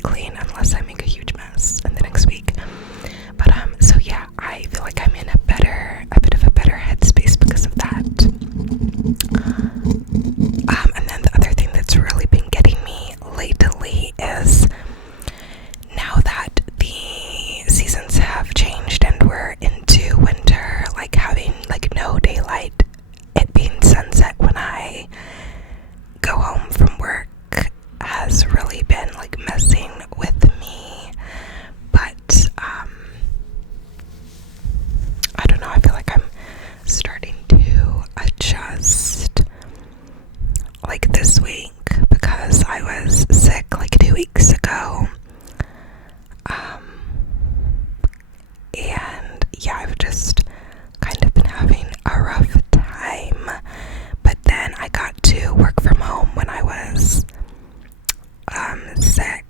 clean unless I make a huge mess in the next week. But so yeah, I feel like I'm in a bit of a better headspace because of that. And then the other thing that's really been getting me lately is, now that the seasons have changed and we're into winter, like having like no daylight, it being sunset when I go home from work has really been like messing with me. But I don't know, I feel like I'm starting to adjust like this week because I was sick like 2 weeks ago. And yeah, I've just kind of been having a rough time. But then I got to work from home when I was sick.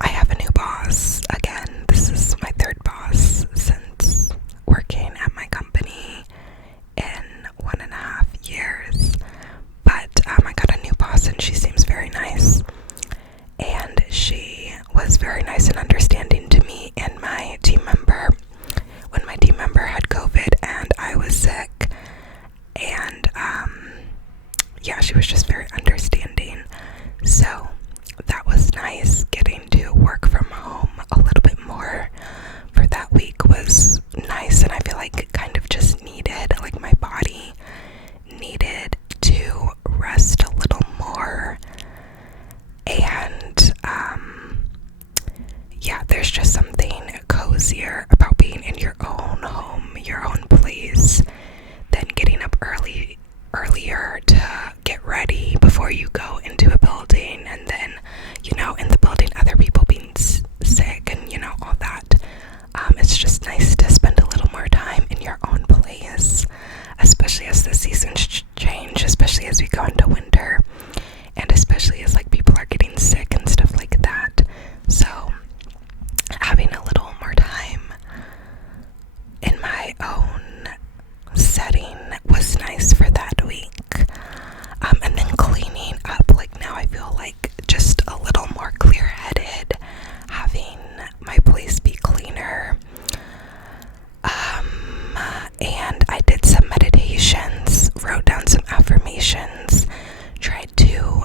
I have a new boss. Again, this is my third boss since working at my company in 1.5 years. But I got a new boss and she seems very nice. And she was very nice and understanding to me and my team member when my team member had COVID and I was sick. And yeah, she was just very understanding. So that was nice. Getting to work from home a little bit more for that week was nice, and I feel like kind of just needed, like my body needed to rest a little more. And yeah, there's just something cozier about being in your own home, your own place, than getting up earlier to get ready before you go into a building, and then, you know, in the building other people being sick and, you know, all that. It's just nice to spend a little more time in your own place, especially as the seasons change, especially as we go into winter, and especially as like people are getting sick and stuff like that. So having a little more time in my own setting was nice for that week. And then cleaning up, like now I feel like just a little more clear-headed, having my place be cleaner. And I did some meditations, wrote down some affirmations, tried to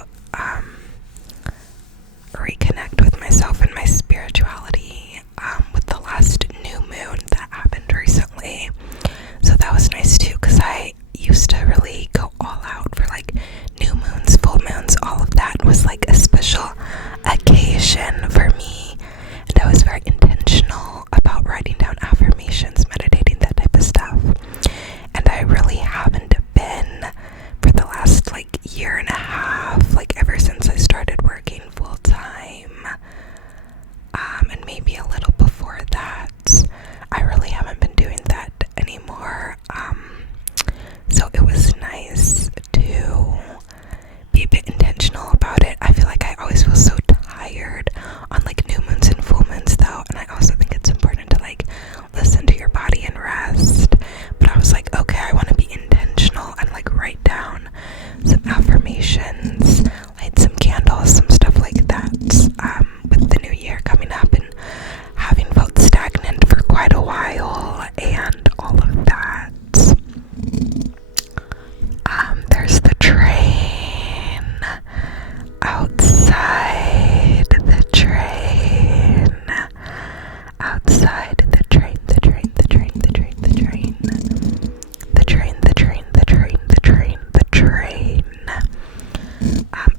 reconnect with myself and my spirituality with the last new moon that happened recently. So that was nice too, because I used to really go all out for like new moons, full moons, all of that was like a special occasion for me. And I was very intentional about writing down affirmations, meditating, that type of stuff. And I really haven't been for the last like year and a half, like ever since I started working full time. And maybe a little before that. I really haven't been doing that anymore. So it was nice to be a bit intentional about it. I feel like I always feel so tired on like new moons and full moons though, and I also think it's important to like listen to your body and rest. But I was like, okay, I want to be intentional and like write down some affirmations, light some candles, some stuff like that. With the new year coming up and having felt stagnant for quite a while and all of that. There's the train outside, the train outside, the train, the train, the train, the train, the train, the train, the train, the train, the train, the train.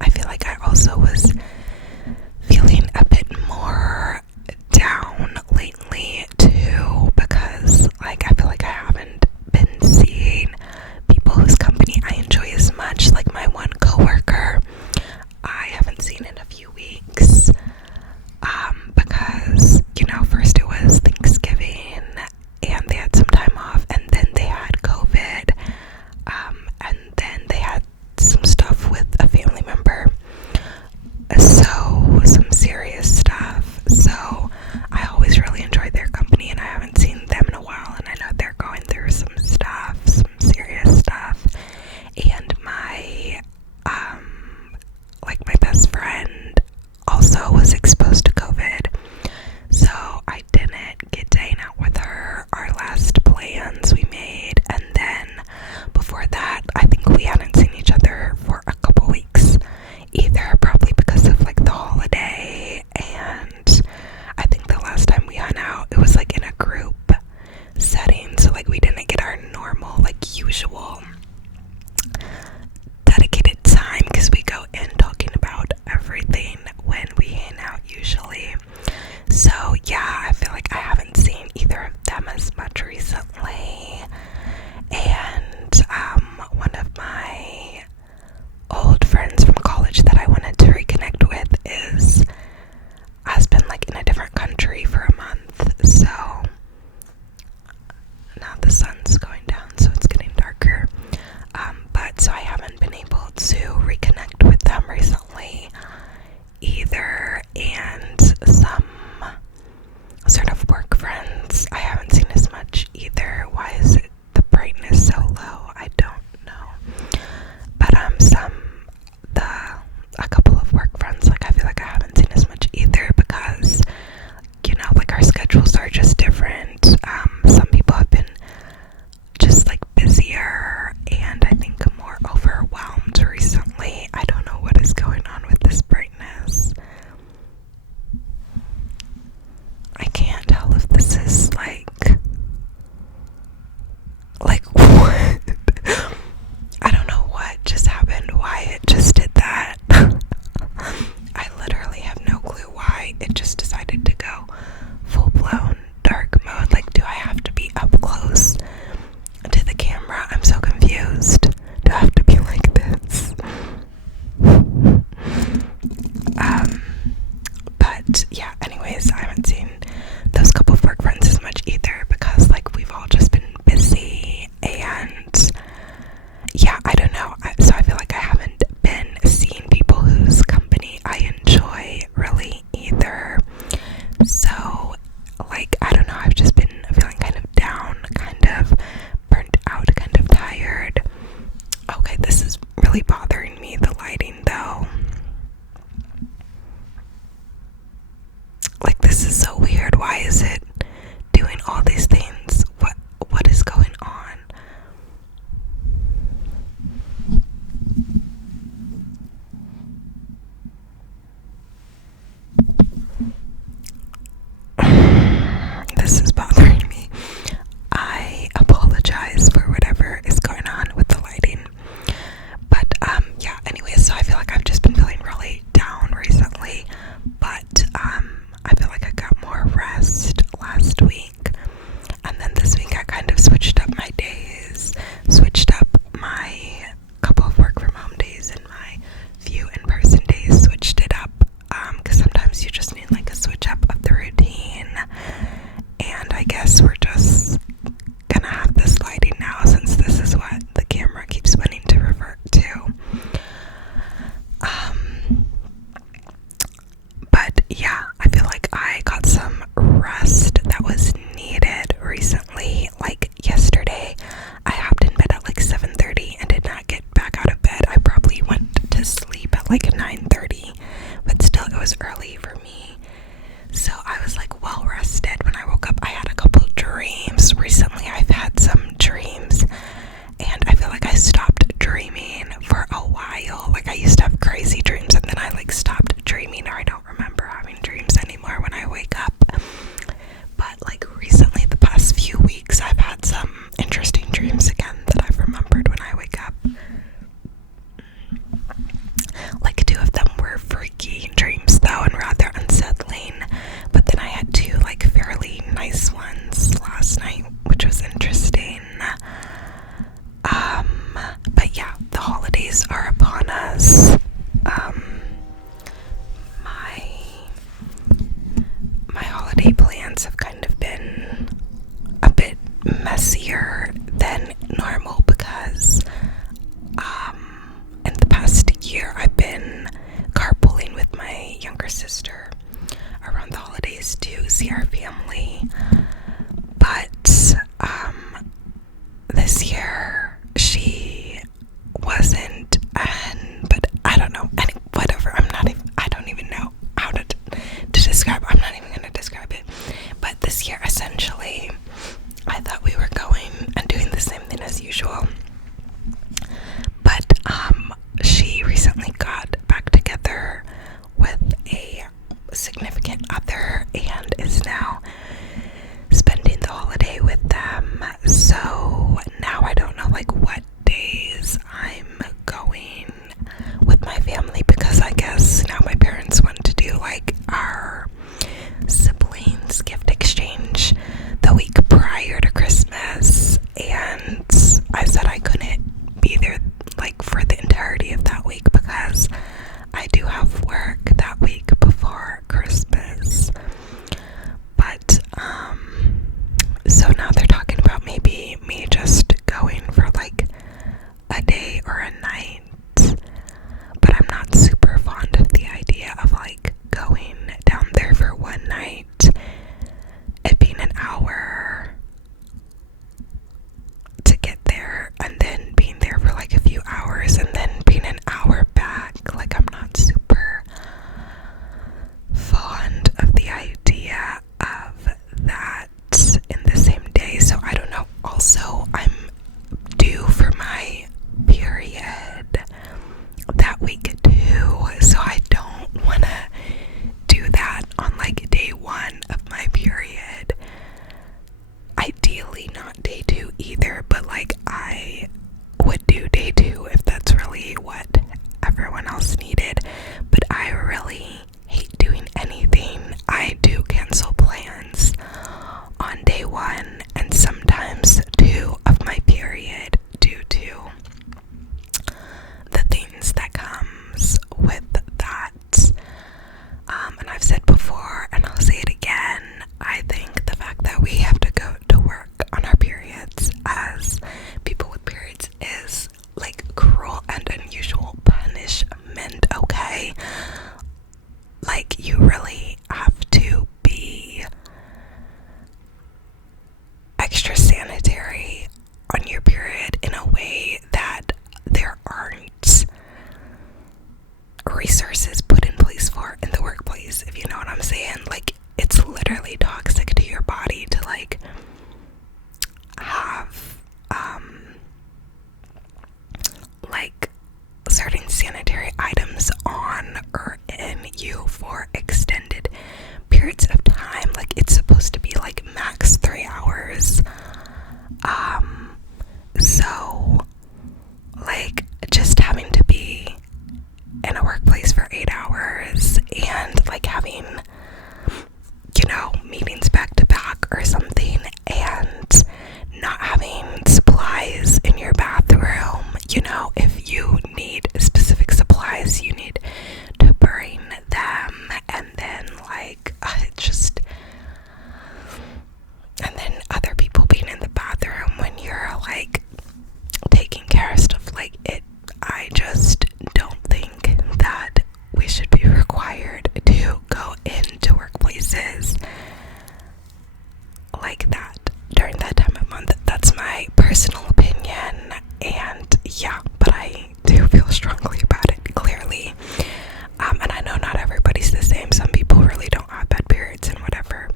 I feel like I also was feeling a bit more down lately too, because like I feel like I haven't been seeing people whose company I enjoy as much. Like my one coworker, I haven't seen in a few weeks, because, you know, first it was Thanksgiving and they had some time off, and then they had COVID, and then they had some stuff with a family member, so some serious stuff. So I always really enjoyed their company, and I haven't seen them in a while, and I know they're going through some stuff, some serious stuff. And my like my best friend also was experiencing But yeah, anyways, I haven't seen those couple of work friends as much either because like we've all just been busy, and yeah, I don't know. So I feel like I haven't been seeing people whose company I enjoy really either. So like, I don't know, I've just been feeling kind of down, kind of burnt out, kind of tired. Okay, this is really bothering me, the lighting though. Like, this is so weird. Why is it doing all these things? What is going on? This is bothering me. I apologize for whatever is going on with the lighting. But yeah, anyways, so I feel like I've just been feeling really down recently. But I feel like I got more rest last week. And then this week I kind of switched up my days, switched up my couple of work from home days and my few in-person days, switched it up. Because sometimes you just need like a switch up of the routine. And I guess we're just gonna have this lighting now since this is what the camera keeps wanting to revert to. But yeah, I feel like I got some rest that was needed recently. Like yesterday, I hopped in bed at like 7:30 and did not get back out of bed. I probably went to sleep at like 9:30, but still it was early for me. So I was like well rested when I woke up. I had a couple dreams. Recently I've had some dreams and I feel like I stopped dreaming for a while. Like I used to have crazy dreams and then I like stopped dreaming, or I don't remember having dreams anymore when I wake up. But like recently, the past few weeks, I've had some interesting dreams again that I've remembered when I wake up. Like 2 of them were freaky dreams though and rather unsettling, but then I had 2 like fairly nice ones last night, which was interesting. But yeah, the holidays are upon us. My holiday plans have kind of been a bit messier than normal because in the past year I've been carpooling with my younger sister around the holidays to see our family. But this year she wasn't, but I don't know, and whatever, I don't even know how to describe, I'm not even going to describe it, but this year essentially I thought we were going and doing the same thing as usual, but she recently got back together with a significant other and is now spending the holiday with them. So now I don't know like what days I'm going with my family, because I guess now my parents want to do like our siblings gift exchange the week prior to Christmas, and I said I couldn't be there like for the entirety of that week because I do have work that week before Christmas. But so now they're talking about maybe me just going for like a day or a night, but I'm not super fond of the idea of like going down there for one night, it being an hour to get there and then being there for like a few hours and then being an hour back. Like I'm not super fond of the idea of that in the same day. So I don't know. Also, I'm due for my period that week too, so I don't want to do that on like day 1 of my period. Ideally not day 2 either, but like I would do day 2 if that's really what everyone else needed. But I really hate doing anything. I do cancel plans on day 1 and sometimes 2 of my period due to the things that comes with that. And I've said before, really have to be extra sanitary on your period in a way that there aren't resources put in place for in the workplace, if you know what I'm saying. Like, it's literally toxic to your body to like have like certain sanitary items on or in you for extended periods of time. Like, it's supposed to be like max 3 hours. So like just having to be in a workplace for 8 hours and like having, you know, meetings back to back or something, and not having supplies in your bathroom. You know, if you need specific supplies, you need to bring them, and then like and then other people being in the bathroom when you're like taking care of stuff like it. I just don't think that we should be required to go into workplaces like that during that time of month. That's my personal opinion, and yeah, but I do feel strongly about it, clearly. And I know not everybody's the same. Some people really don't have bad periods and whatever,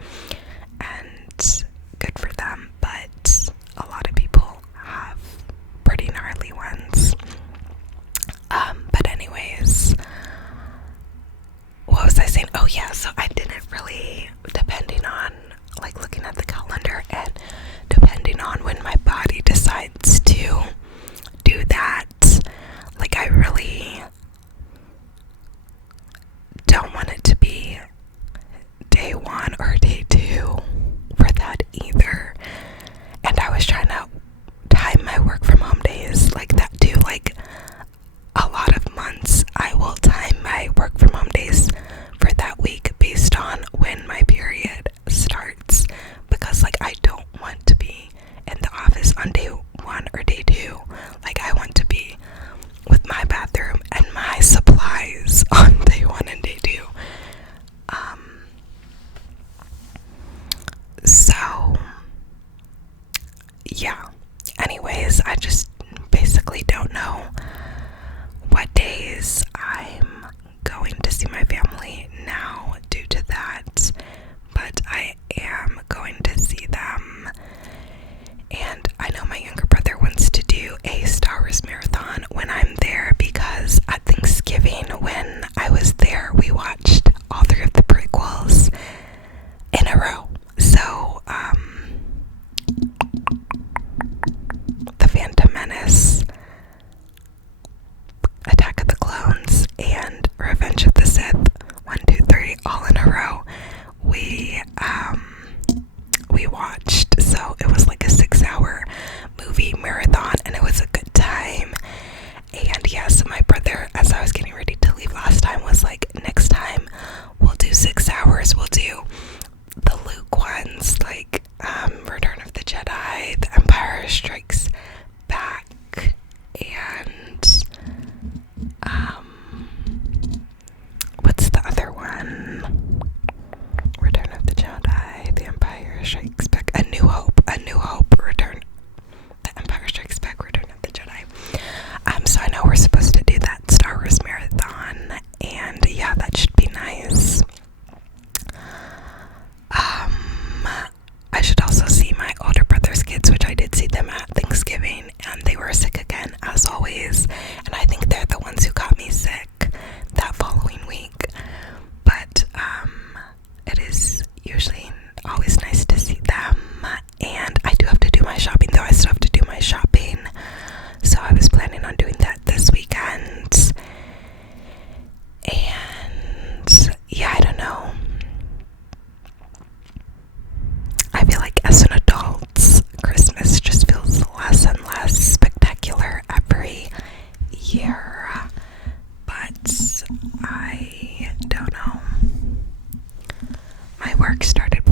and good for them, but a lot of people have pretty gnarly ones. But anyways, what was I saying? Oh yeah, so I didn't really, depending on like looking at the calendar and depending on when my body decides to do that, like I really don't want it to be day 1 or day 2 for that either. And I was trying to time my work from home days like that too. Like, a lot of months I will time my work from home days for that week based on when my period starts, because like I don't want to be in the office on day 1 or day 2. Like, I want to be with my bathroom and my supplies on day 1 and day 2. So yeah, anyways, I just basically don't know what days I'm going to see my family now due to that, but I am going to see them. And I know my younger brother wants to do a Star Wars marathon when I'm there, because at Thanksgiving when I was there, we watched all 3 of the prequels in a row. So, The Phantom Menace, Attack of the Clones, and Revenge of the Sith, 1, 2, 3, all in a row. We watched, so it was like a 6-hour movie marathon, and it was a good time. And yeah, so my brother, as I was getting ready to leave last time, was like, next time we'll do 6 hours, we'll do the Luke ones, like Return of the Jedi, The Empire Strikes Back, and what's the other one? Return of the Jedi, The Empire Strikes Back, A New Hope, Return, The Empire Strikes Back, Return of the Jedi. So I know we're supposed to do that Star Wars marathon, and yeah, that should be nice. I should also see my older brother's kids, which I did see them at Thanksgiving, and they were sick again, as always, and I think they're the ones who got me sick that following week. But it is usually always nice to see them, and I do have to do my shopping, though. I still have to do my shopping, so I was planning on doing that this weekend. And yeah, I don't know. I feel like as an adult, Christmas just feels less and less spectacular every year. But I don't know. My work started